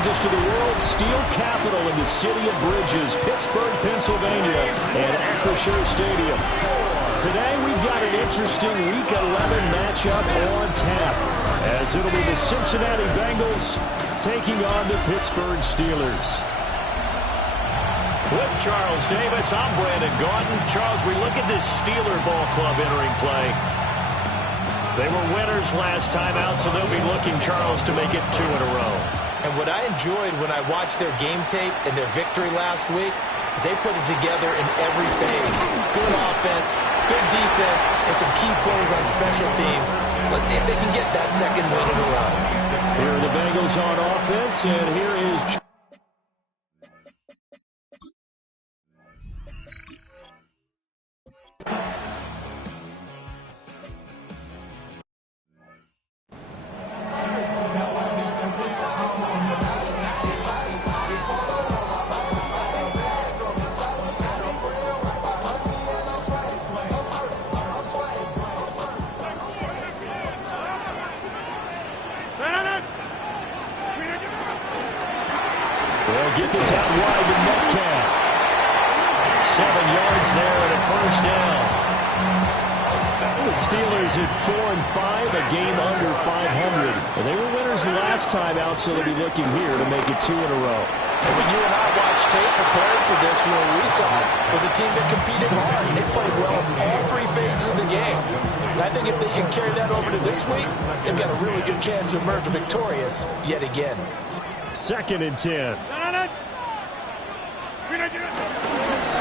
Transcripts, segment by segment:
brings us to the world's steel capital in the city of bridges, Pittsburgh, Pennsylvania, and Acrisure Stadium. Today we've got an interesting Week 11 matchup on tap, as it'll be the Cincinnati Bengals taking on the Pittsburgh Steelers. With Charles Davis, I'm Brandon Gaudin. Charles, we look at this Steeler ball club entering play. They were winners last time out, so they'll be looking, Charles, to make it 2 in a row. And what I enjoyed when I watched their game tape and their victory last week is they put it together in every phase. Good offense, good defense, and some key plays on special teams. Let's see if they can get that second win in a row. Here are the Bengals on offense, and here is... They'll get this out wide to Metcalf. 7 yards there and a first down. The Steelers at 4-5, a game under 500. And they were winners last time out, so they'll be looking here to make it 2 in a row. And when you and I watched tape prepared for this, what we saw was a team that competed hard. They played well in all 3 phases of the game. And I think if they can carry that over to this week, they've got a really good chance to emerge victorious yet again. 2nd and 10.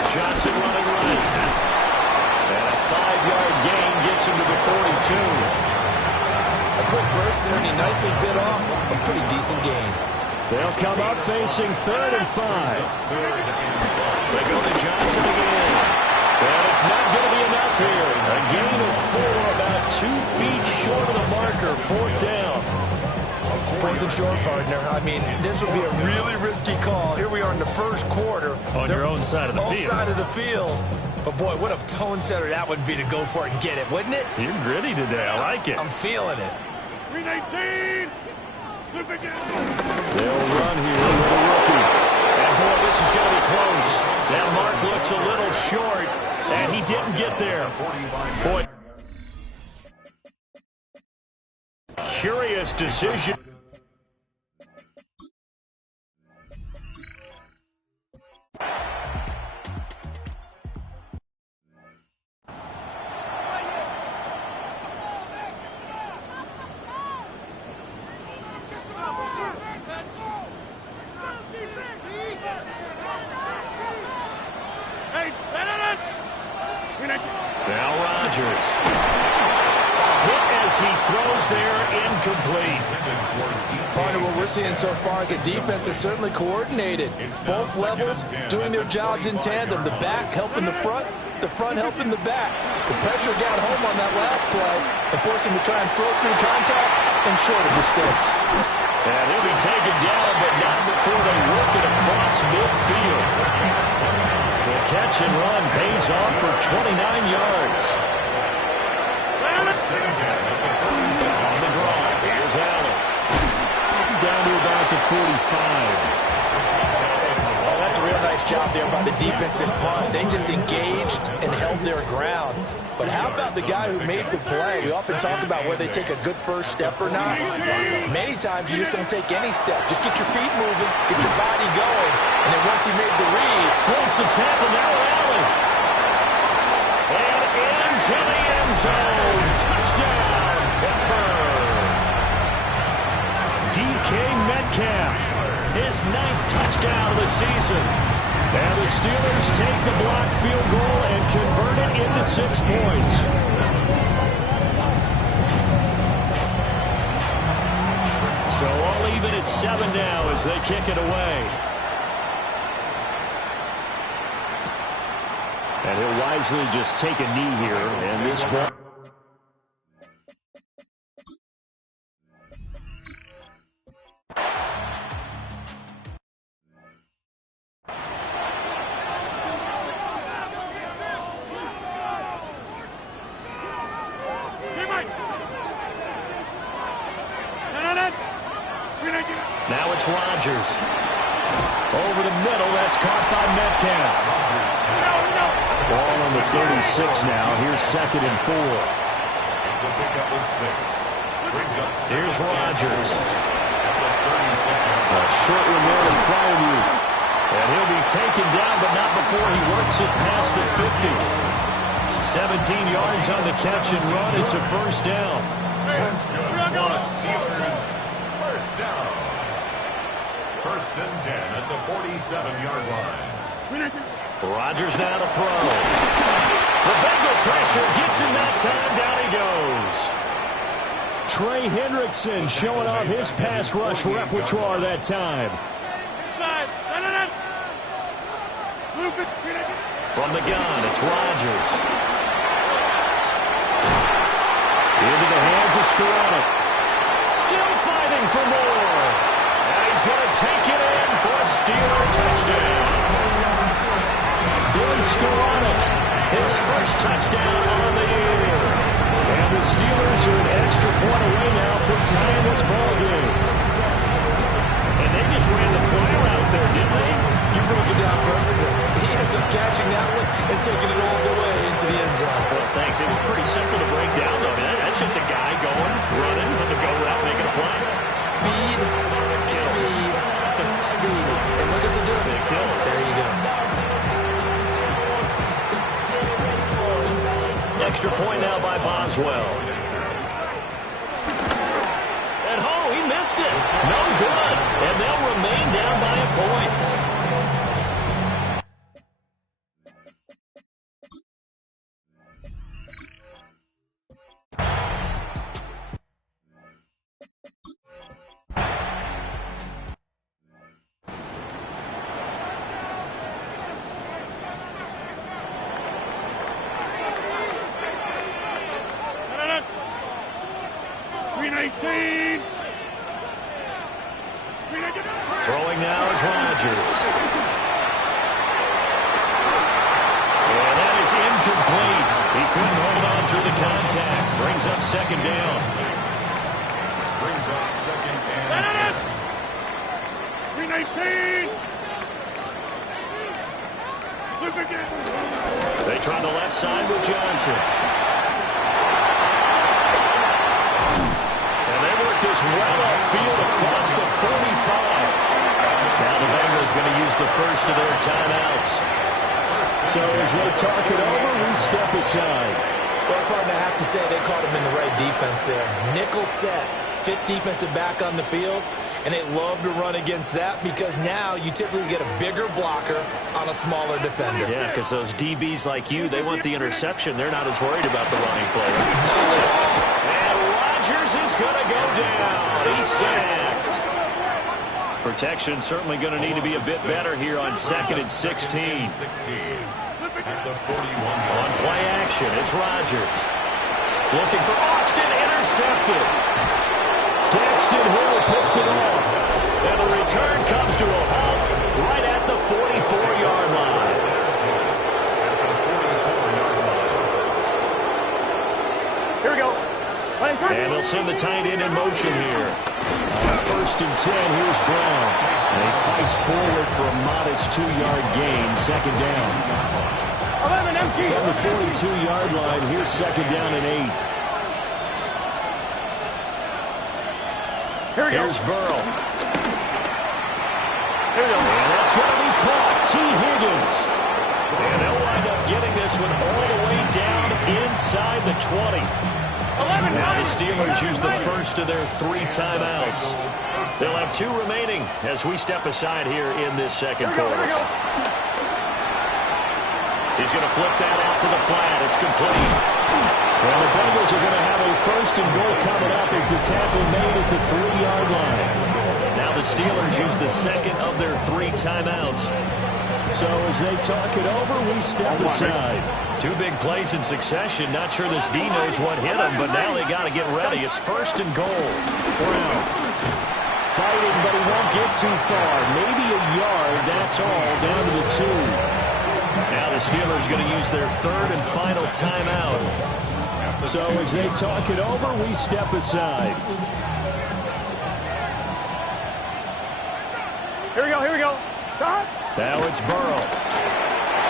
Johnson running right. And a 5-yard gain gets him to the 42. A quick burst there, and he nicely bit off a pretty decent gain. They'll come up facing 3rd and 5. They go to Johnson again. And it's not going to be enough here. A gain of 4, about 2 feet short of the marker. 4th down. 4th and short, partner. I mean, this would be a really risky call. Here we are in the first quarter. On your own side of the field. Side of the field. But, boy, what a tone setter that would be to go for it and get it, wouldn't it? You're gritty today. I like it. I'm feeling it. 319. They'll run here with a rookie. And, boy, this is going to be close. That mark looks a little short, and he didn't get there. Boy. Curious decision. Now Rodgers. Hit as he throws there, incomplete. Partner, what we're seeing so far is a defense that's certainly coordinated. Both levels doing their jobs in tandem. The back helping the front helping the back. The pressure got home on that last play and forced him to try and throw through contact and short of the sticks. And he'll be taken down, but not before they work it across midfield. The catch and run pays off for 29 yards. On the draw, here's Allen. Down to about the 45. Oh, that's a real nice job there by the defense in front. They just engaged and held their ground. But how about the guy who made the play? We often talk about whether they take a good first step or not. Many times you just don't take any step. Just get your feet moving, get your body going, and then once he made the read, Breaks the tackle, now Allen. And into the end zone. Touchdown, Pittsburgh. DK Metcalf, his 9th touchdown of the season. And the Steelers take the blocked field goal and convert it into 6 points. So all even at 7 now as they kick it away. And he'll wisely just take a knee here, and this ball. Now now it's Rodgers. Over the middle, that's caught by Metcalf. Ball on the 36 now. Here's 2nd and 4. It's a pickup of 6. Here's Rodgers. A short one there in front of you. And he'll be taken down, but not before he works it past the 50. 17 yards on the catch and run. It's a first down. That's good. Steelers, first down. 1st and 10 at the 47-yard line. Rodgers now to throw. The Bengal pressure gets him that time. Down he goes. Trey Hendrickson showing off his pass rush repertoire that time. From the gun, it's Rodgers. Into the hands of Skoranek. Still fighting for more. And he's going to take it in for a Steeler touchdown. Billy Skoranek, his first touchdown on the year. And the Steelers are an extra point away now from tying this ball game. And they just ran the flyer out there, didn't they? You broke it down perfectly. He ends up catching that one and taking it all the way into the end zone. Well, thanks. It was pretty simple to break down, though. I mean, that's just a guy going, running, on the go route, making a play. Speed, speed, speed. And what does it do? It kills. There you go. Extra point now by Boswell. And he missed it. No good. And they'll remain down by a point. Throwing now is Rodgers. And that is incomplete. He couldn't hold on through the contact. Brings up 2nd down. Brings up 2nd and 319. They try the left side with Johnson. And they work this well upfield across the 45. Now the Bengals going to use the first of their timeouts. So as they talk it over, we step aside. Well, partner, I have to say they caught him in the right defense there. Nickel set, 5th defensive back on the field, and they love to run against that because now you typically get a bigger blocker on a smaller defender. Yeah, because those DBs like you, they want the interception. They're not as worried about the running play. And Rodgers is going to go down. He's sacked. Protection certainly going to need to be a bit better here on 2nd and 16. At the 41. On play action, it's Rodgers. Looking for Austin, intercepted. Daxton Hill picks it off. And the return comes to a halt right at the 44-yard line. Here we go. And they'll send the tight end in motion here. On 1st and 10, here's Brown. And he fights forward for a modest 2-yard gain, 2nd down. 11 empty. From the 42-yard line, here's 2nd down and 8. Here we go. Here's Burrow. Here we go. And that's going to be caught. T. Higgins. And they'll wind up getting this one all the way down inside the 20. Now the Steelers use the first of their 3 timeouts. They'll have 2 remaining as we step aside here in this second quarter. He's going to flip that out to the flat. It's complete. Well, the Bengals are going to have a 1st and goal coming up as the tackle made at the 3-yard line. Now the Steelers use the 2nd of their 3 timeouts. So as they talk it over, we step aside. 2 big plays in succession. Not sure this D knows what hit him, but now they got to get ready. It's 1st and goal. Brown fighting, but he won't get too far. Maybe a yard, that's all, down to the 2. Now the Steelers going to use their 3rd and final timeout. So as they talk it over, we step aside. Here we go, here we go. Now it's Burrow.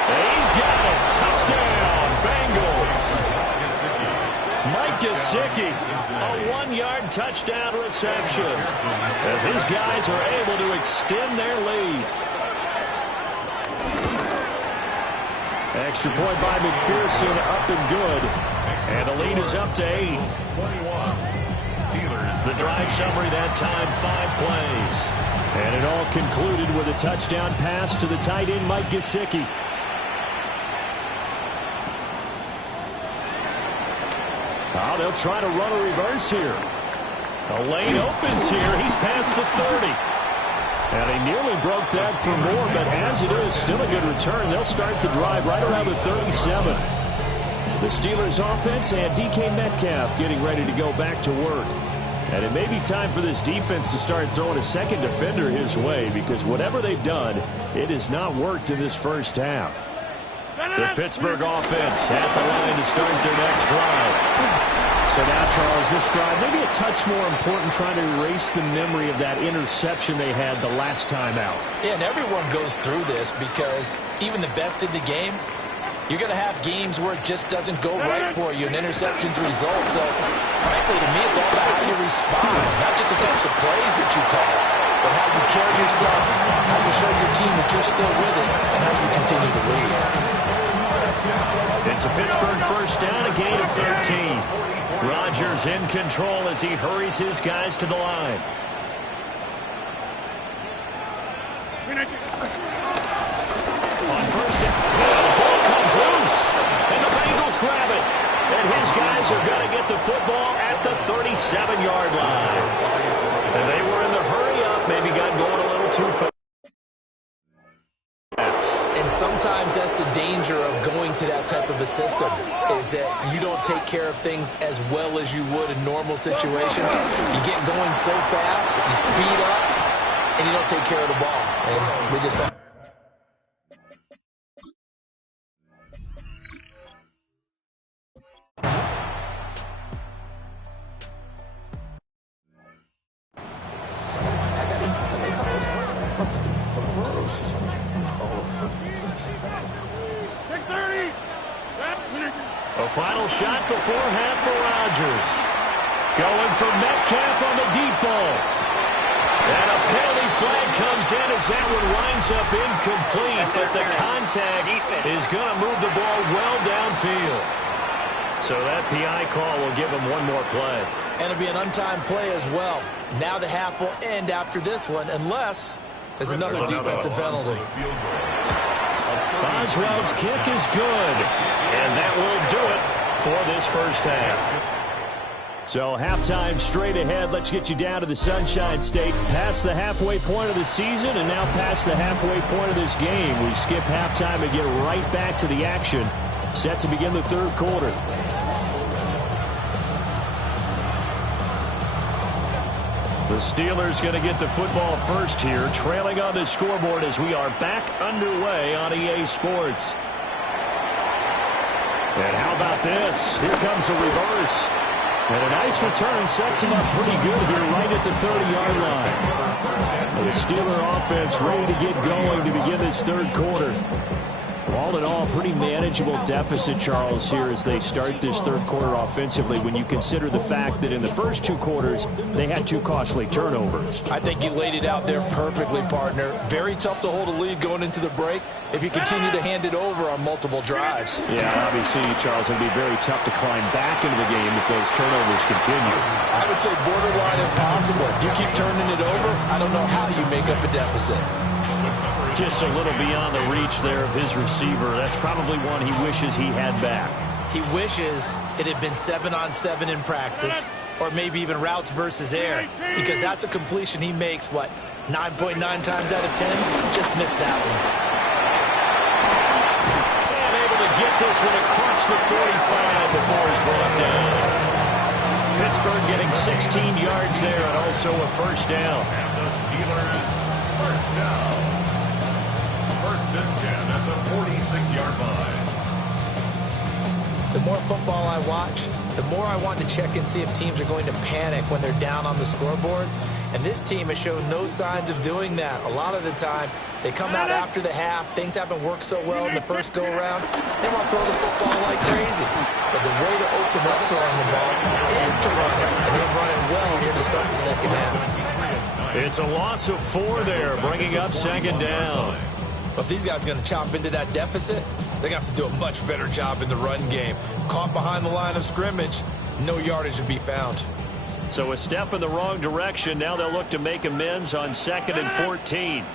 He's got it. Touchdown, Bengals. Mike Gesicki, a 1-yard touchdown reception as his guys are able to extend their lead. Extra point by McPherson, up and good. And the lead is up to 8. The drive summary that time, 5 plays. And it all concluded with a touchdown pass to the tight end, Mike Gesicki. Oh, they'll try to run a reverse here. The lane opens here. He's past the 30. And he nearly broke that for more, but as it is, still a good return. They'll start the drive right around the 37. The Steelers offense and DK Metcalf getting ready to go back to work. And it may be time for this defense to start throwing a second defender his way, because whatever they've done, it has not worked in this first half. The Pittsburgh offense at the line to start their next drive. So now, Charles, this drive maybe a touch more important, trying to erase the memory of that interception they had the last time out. Yeah, and everyone goes through this because even the best in the game, you're going to have games where it just doesn't go right for you, and interceptions result. So, frankly, to me, it's all about how you respond, not just the types of plays that you call, but how you carry yourself, how you show your team that you're still with it, and how you continue to lead. It's a Pittsburgh first down, a gain of 13. Rodgers in control as he hurries his guys to the line. On first down, the ball comes loose, and the Bengals grab it. And his guys are going to get the football at the 37-yard line. And they were in the hurry up, maybe got going a little too fast. And sometimes that's the danger of going to that type of a system, is that you don't take care of things as well as you would in normal situations. You get going so fast, you speed up, and you don't take care of the ball. And we just saw. A final shot before half for Rodgers. Going for Metcalf on the deep ball. And a penalty flag comes in as that one winds up incomplete, but the contact is going to move the ball well downfield. So that PI call will give him one more play. And it'll be an untimed play as well. Now the half will end after this one, unless there's another defensive penalty. Boswell's kick is good, and that will do it for this first half. So halftime straight ahead. Let's get you down to the Sunshine State, past the halfway point of the season, and now past the halfway point of this game. We skip halftime and get right back to the action, set to begin the third quarter. The Steelers going to get the football first here, trailing on the scoreboard as we are back underway on EA Sports. And how about this? Here comes a reverse. And a nice return sets him up pretty good here right at the 30-yard line. The Steeler offense ready to get going to begin this third quarter. All in all, pretty manageable deficit, Charles, here as they start this third quarter offensively when you consider the fact that in the first two quarters, they had two costly turnovers. I think you laid it out there perfectly, partner. Very tough to hold a lead going into the break if you continue to hand it over on multiple drives. Yeah, obviously, Charles, it would be very tough to climb back into the game if those turnovers continue. I would say borderline impossible. You keep turning it over, I don't know how you make up a deficit. Just a little beyond the reach there of his receiver. That's probably one he wishes he had back. He wishes it had been 7-on-7 in practice, or maybe even routes versus air, because that's a completion he makes, what, 9.9 times out of 10? Just missed that one. And able to get this one across the 45 before he's brought down. Pittsburgh getting 16 yards there and also a first down. And the Steelers first down. First and 10 at the 46-yard line. The more football I watch, the more I want to check and see if teams are going to panic when they're down on the scoreboard. And this team has shown no signs of doing that. A lot of the time, they come out after the half. Things haven't worked so well in the first go-around. They want to throw the football like crazy. But the way to open up throwing the ball is to run it. And they've run it well here to start the second half. It's a loss of 4 there, bringing up second down. But if these guys are going to chop into that deficit, they're going to have to do a much better job in the run game. Caught behind the line of scrimmage, no yardage to be found. So a step in the wrong direction. Now they'll look to make amends on 2nd and 14.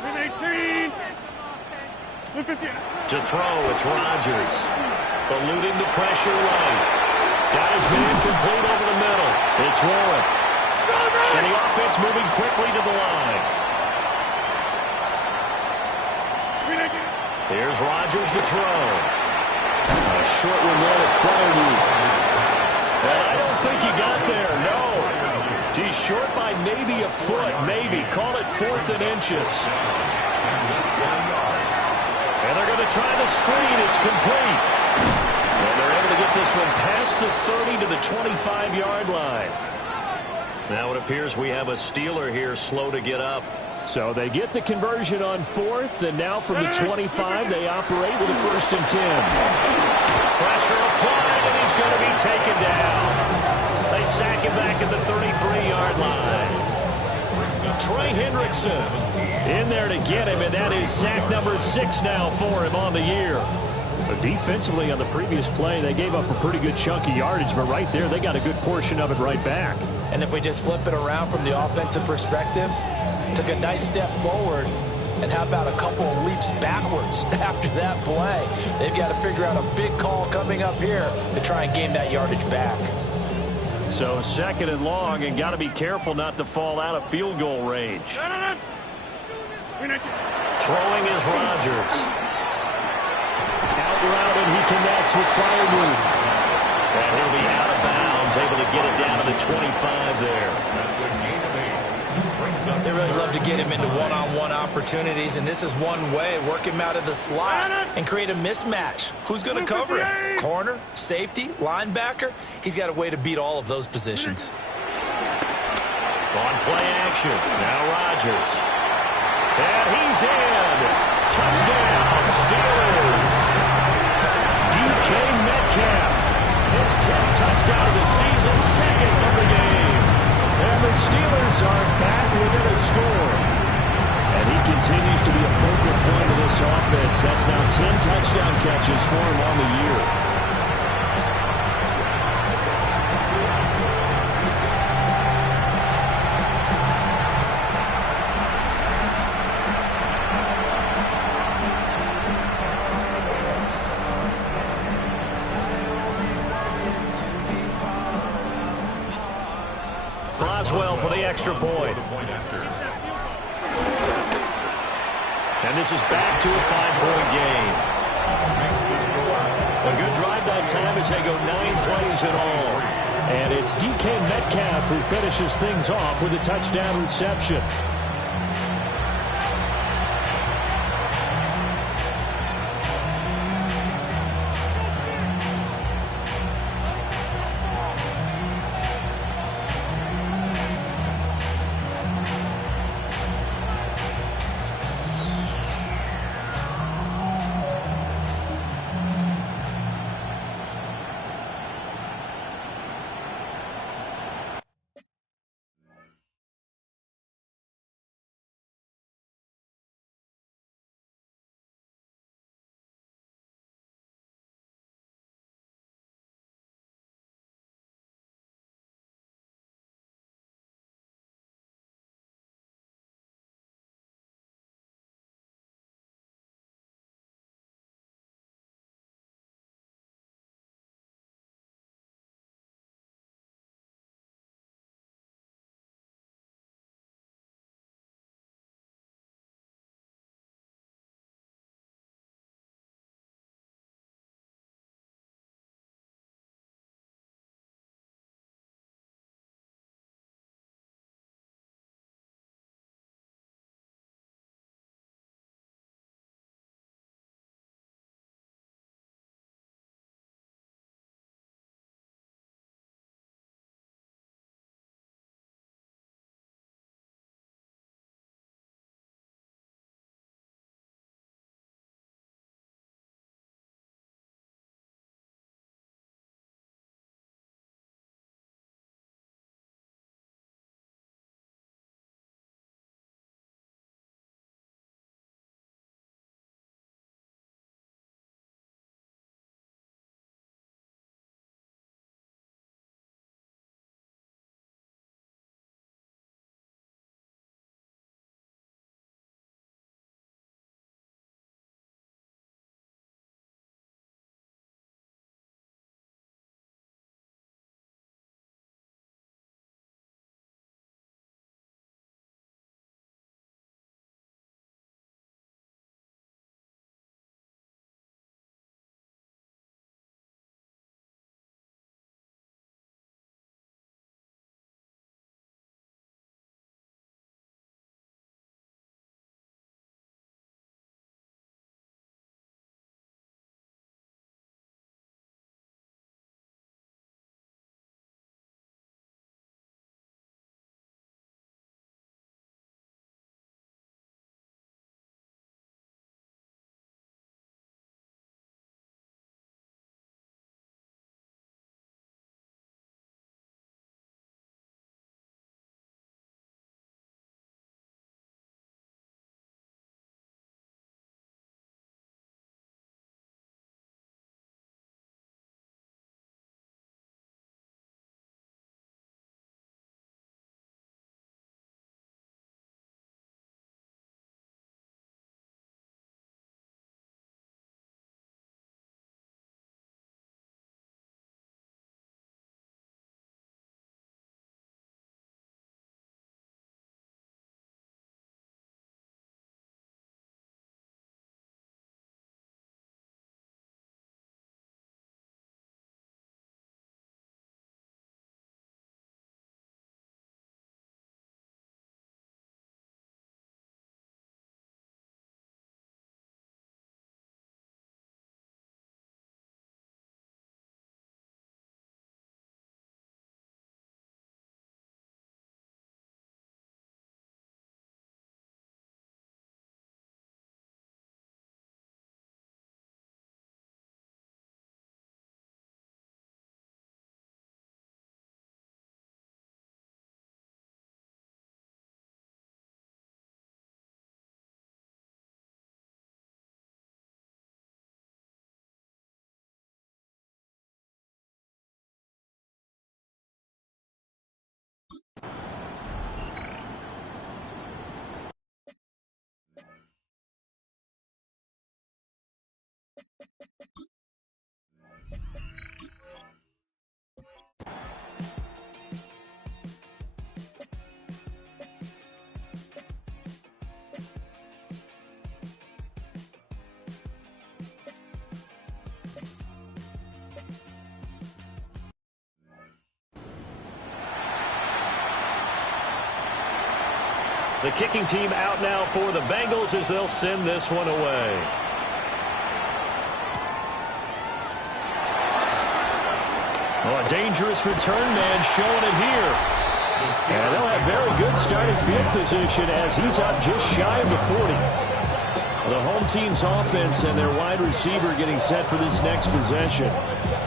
18. To throw, it's Rodgers. Eluding the pressure right. Got his man complete over the middle. It's Warren. And the offense moving quickly to the line. Here's Rodgers to throw. A short one there to Freiermuth. And I don't think he got there, no. He's short by maybe a foot, maybe. Call it 4th and inches. And they're going to try the screen. It's complete. And they're able to get this one past the 30 to the 25-yard line. Now it appears we have a Steeler here slow to get up. So they get the conversion on 4th, and now from the 25, they operate with a 1st and 10. Pressure applied, and he's going to be taken down. They sack him back at the 33-yard line. Trey Hendrickson in there to get him, and that is sack number 6 now for him on the year. But defensively on the previous play, they gave up a pretty good chunk of yardage, but right there, they got a good portion of it right back. And if we just flip it around from the offensive perspective, took a nice step forward, and how about a couple of leaps backwards after that play? They've got to figure out a big call coming up here to try and gain that yardage back. So 2nd and long, and got to be careful not to fall out of field goal range. Throwing is Rodgers. Out route, and he connects with Freiermuth. And he'll be out of bounds, able to get it down to the 25 there. They really love to get him into one-on-one opportunities, and this is one way. Work him out of the slot and create a mismatch. Who's going to cover him? Corner, safety, linebacker? He's got a way to beat all of those positions. On play action, now Rodgers. And he's in. Touchdown, Steelers. DK Metcalf. His 10th touchdown of the season, 2nd of the game. And the Steelers are back within a score. And he continues to be a focal point of this offense. That's now 10 touchdown catches for him on the year. Boswell for the extra point. And this is back to a 5-point game. A good drive that time as they go 9 plays in all. And it's DK Metcalf who finishes things off with a touchdown reception. The kicking team out now for the Bengals as they'll send this one away. Oh, a dangerous return man showing it here. And they'll have very good starting field position as he's up just shy of the 40. The home team's offense and their wide receiver getting set for this next possession.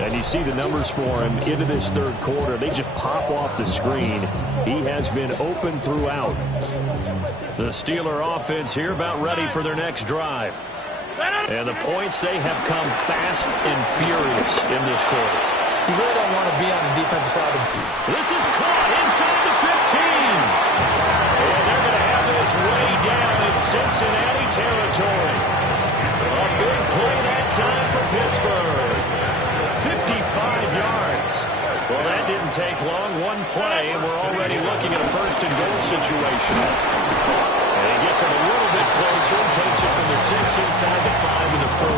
And you see the numbers for him into this third quarter. They just pop off the screen. He has been open throughout. The Steeler offense here about ready for their next drive. And the points, they have come fast and furious in this quarter. You really don't want to be on the defensive side. This is caught inside the 15. And they're going to have this way down in Cincinnati territory. A big play that time for Pittsburgh. 55 yards. Well, that didn't take long. One play, and we're already looking at a first and goal situation. And he gets it a little bit closer and takes it from the 6 inside the 5 to the 4.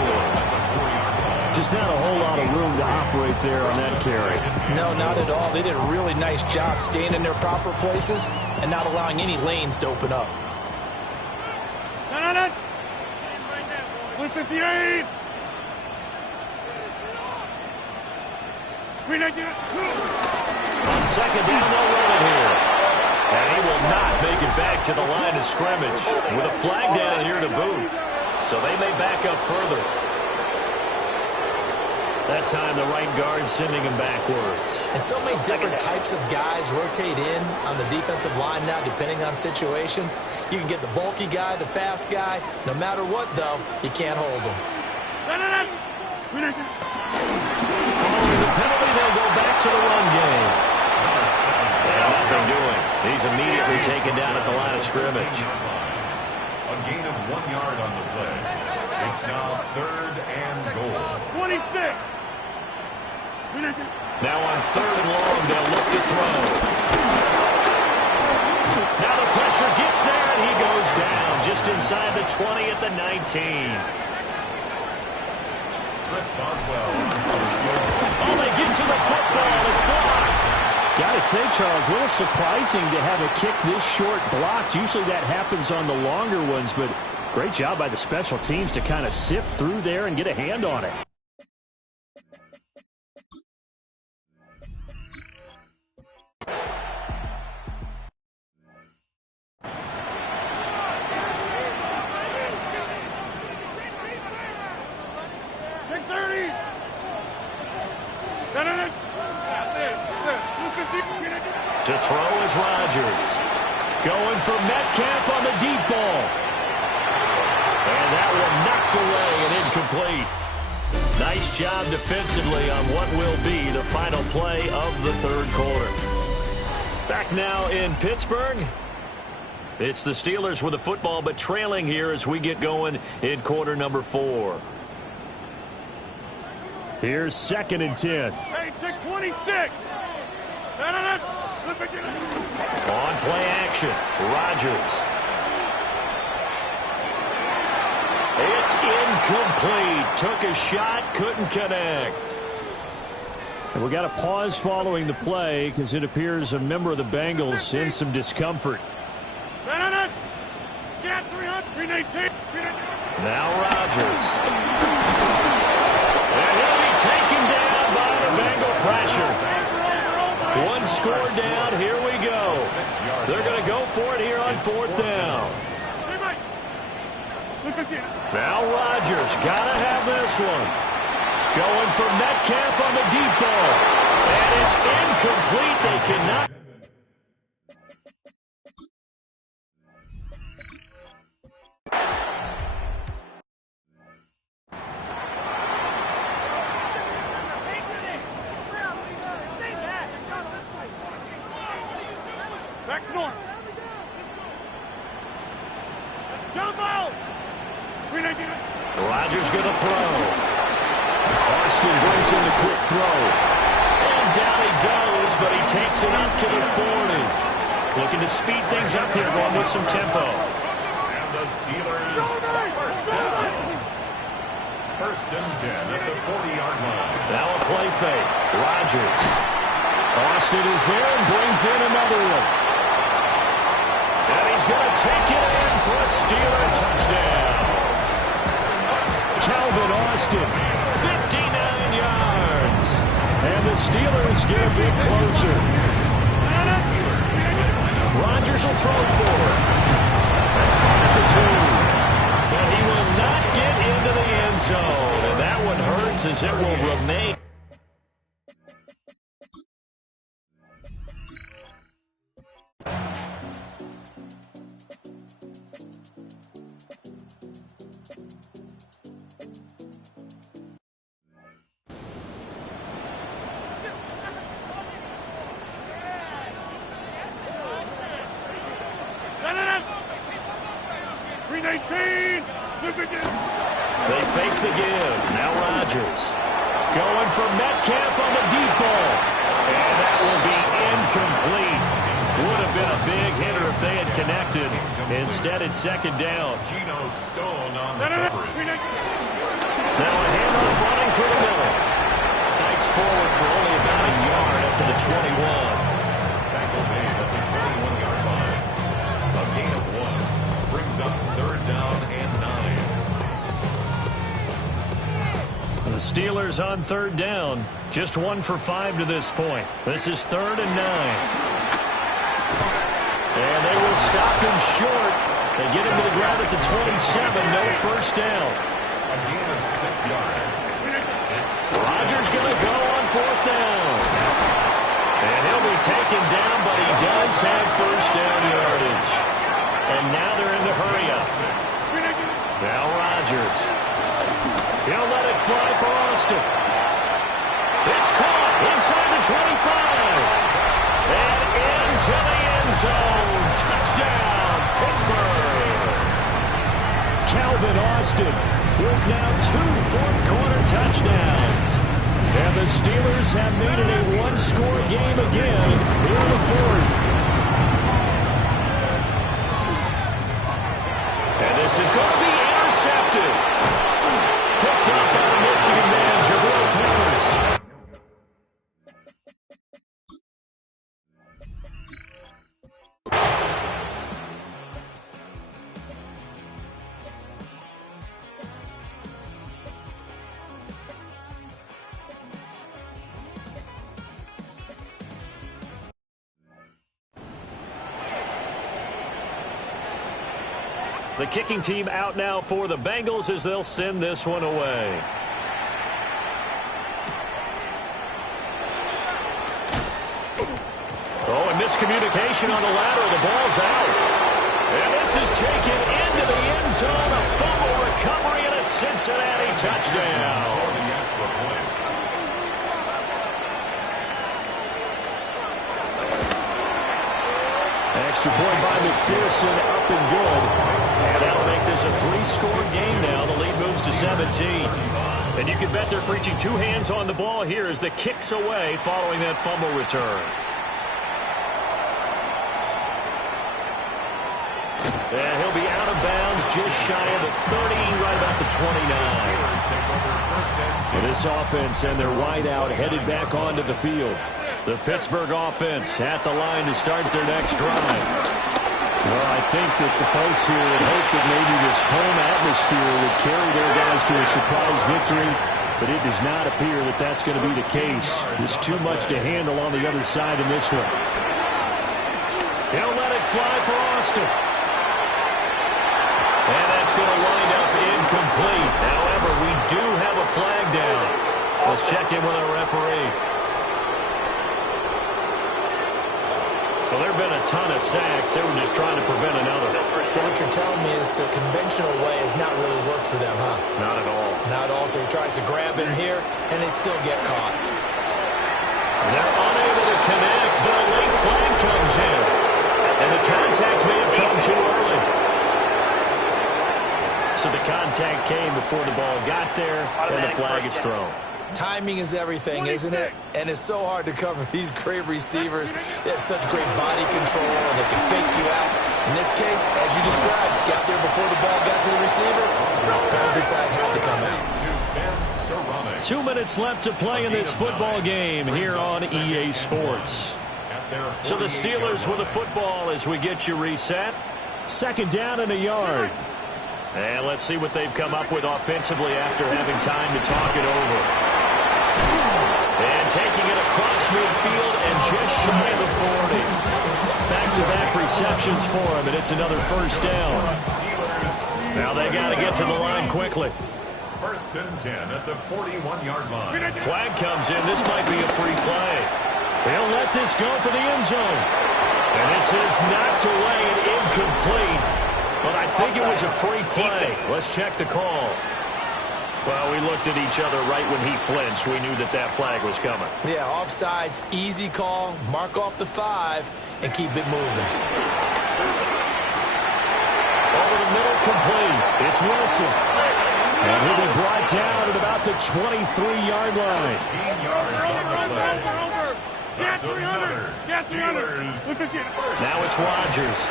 Just not a whole lot of room to operate there on that carry. No, not at all. They did a really nice job staying in their proper places and not allowing any lanes to open up. 158. On second down, they'll run it here. And he will not make it back to the line of scrimmage with a flag down here to boot. So they may back up further. That time, the right guard sending him backwards. And so many different types of guys rotate in on the defensive line now, depending on situations. You can get the bulky guy, the fast guy. No matter what, though, you can't hold him. Following the penalty, they'll go back to the run game. And nothing doing. He's immediately taken down at the line of scrimmage. A gain of 1 yard on the play. It's now 3rd and goal. 26. Now on 3rd and long, they'll look to throw. Now the pressure gets there, and he goes down just inside the 20 at the 19. Chris Boswell. Oh, they get to the football. It's blocked. Got to say, Charles, a little surprising to have a kick this short blocked. Usually that happens on the longer ones, but great job by the special teams to kind of sift through there and get a hand on it. To throw is Rodgers. Going for Metcalf on the deep ball. And that one knocked away and incomplete. Nice job defensively on what will be the final play of the third quarter. Back now in Pittsburgh. It's the Steelers with the football, but trailing here as we get going in quarter number 4. Here's 2nd and 10. Hey, take 26. On play action, Rodgers. It's incomplete. Took a shot, couldn't connect. And we got a pause following the play because it appears a member of the Bengals in some discomfort. Now Rodgers. And he'll be taken down by the Bengal pressure. One score down, here we go. They're going to go for it here on 4th down. Now Rodgers, got to have this one. Going for Metcalf on the deep ball. And it's incomplete. They cannot. Rodgers going to throw. Austin brings in the quick throw. And down he goes, but he takes it up to the 40. Looking to speed things up here, going with some tempo. And the Steelers first down. First and 10 at the 40-yard line. Now a play fake. Rodgers. Austin is there and brings in another one. And he's going to take it in for a Steeler touchdown. Calvin Austin, 59 yards. and the Steelers get a bit closer. Rodgers will throw it forward. That's caught at the 2. But he will not get into the end zone. And that one hurts as it will remain. They fake the give. Now Rodgers. Going for Metcalf on the deep ball. And that will be incomplete. Would have been a big hitter if they had connected. Instead, it's second down. Geno Stone on the coverage. Now a handoff running through the middle. Fights forward for only about a yard up to the 21. Tackle made at the 21-yard line. A gain of 1. Brings up third down and 9. The Steelers on third down. Just 1 for 5 to this point. This is 3rd and 9. And they will stop him short. They get him to the ground at the 27. No first down. A gain of 6 yards. Rodgers going to go on 4th down. And he'll be taken down, but he does have first down yardage. And now they're in the hurry up. Now Rodgers. He'll let it fly for Austin. It's caught inside the 25. And into the end zone. Touchdown, Pittsburgh. Calvin Austin with now 2 fourth-quarter touchdowns. And the Steelers have made it a one-score game again here in the 4th. And this is going to be intercepted. Picked up by the Michigan man, Jabril Peppers. The kicking team out now for the Bengals as they'll send this one away. Oh, and miscommunication on the lateral. The ball's out. And this is taken into the end zone. A fumble recovery and a Cincinnati touchdown. Extra point by McPherson, up and good. And that'll make this a 3-score game now. The lead moves to 17. And you can bet they're preaching 2 hands on the ball here as the kick's away following that fumble return. And he'll be out of bounds just shy of the 30, right about the 29. This offense and their wideout headed back onto the field. The Pittsburgh offense at the line to start their next drive. Well, I think that the folks here had hoped that maybe this home atmosphere would carry their guys to a surprise victory, but it does not appear that that's going to be the case. There's too much to handle on the other side in this one. He'll let it fly for Austin. And that's going to wind up incomplete. However, we do have a flag down. Let's check in with our referee. Well, there have been a ton of sacks. They were just trying to prevent another. So what you're telling me is the conventional way has not really worked for them, huh? Not at all. Not at all. So he tries to grab him here, and they still get caught. They're unable to connect, but a late flag comes in. And the contact may have come too early. So So the contact came before the ball got there, and the flag is thrown. Timing is everything, isn't it? And it's so hard to cover these great receivers. They have such great body control, and they can fake you out. In this case, as you described, got there before the ball got to the receiver. Penalty flag had to come out. 2 minutes left to play in this football game here on EA Sports. So the Steelers with the football as we get you reset. 2nd down and a yard. And let's see what they've come up with offensively after having time to talk it over. And taking it across midfield and just shy of the 40. Back-to-back receptions for him, and it's another 1st down. Now they got to get to the line quickly. 1st and 10 at the 41-yard line. Flag comes in. This might be a free play. He'll let this go for the end zone. And this is knocked away and incomplete. But I think it was a free play. Let's check the call. Well, we looked at each other right when he flinched. We knew that that flag was coming. Yeah, offsides, easy call. Mark off the 5 and keep it moving. Over the middle, complete. It's Wilson. And he'll be brought down at about the 23-yard line. 18 yards on the play. That's another Steelers. Now it's Rodgers.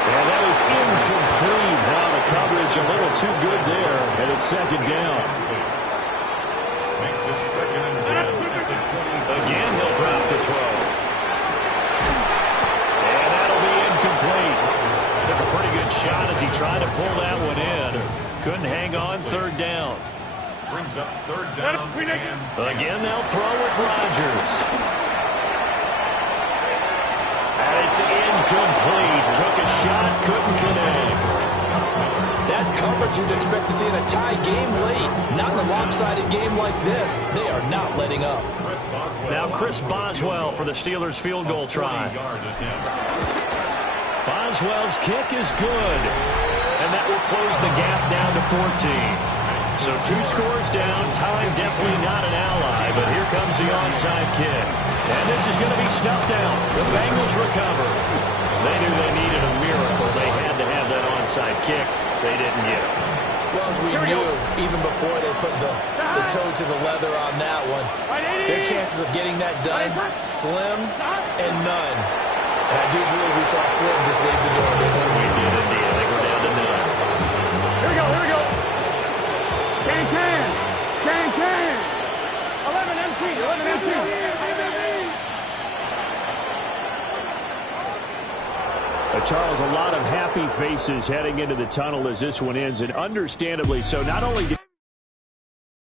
And that is incomplete. Now the coverage a little too good there, and it's 2nd down. Makes it 2nd and 10 at the 20. Again, he'll drop the throw. And that'll be incomplete. Took a pretty good shot as he tried to pull that one in. Couldn't hang on. 3rd down. Brings up 3rd down. And Again, they'll throw with Rodgers. And it's incomplete. Took a shot, couldn't connect. That's coverage you'd expect to see in a tie game late. Not in a lopsided game like this. They are not letting up. Now Chris Boswell for the Steelers field goal try. Boswell's kick is good. And that will close the gap down to 14. So 2 scores down. Time definitely not an ally, but here comes the onside kick. And this is going to be snuffed out. The Bengals recover. They knew they needed a miracle. They had to have that onside kick. They didn't get it. Well, as we knew, even before they put the toe to the leather on that one, their chances of getting that done, slim and none. And I do believe we saw Slim just leave the door. We did indeed. I think we're down to none. Here we go. Can. 11 empty. Charles, a lot of happy faces heading into the tunnel as this one ends, and understandably so. Not only did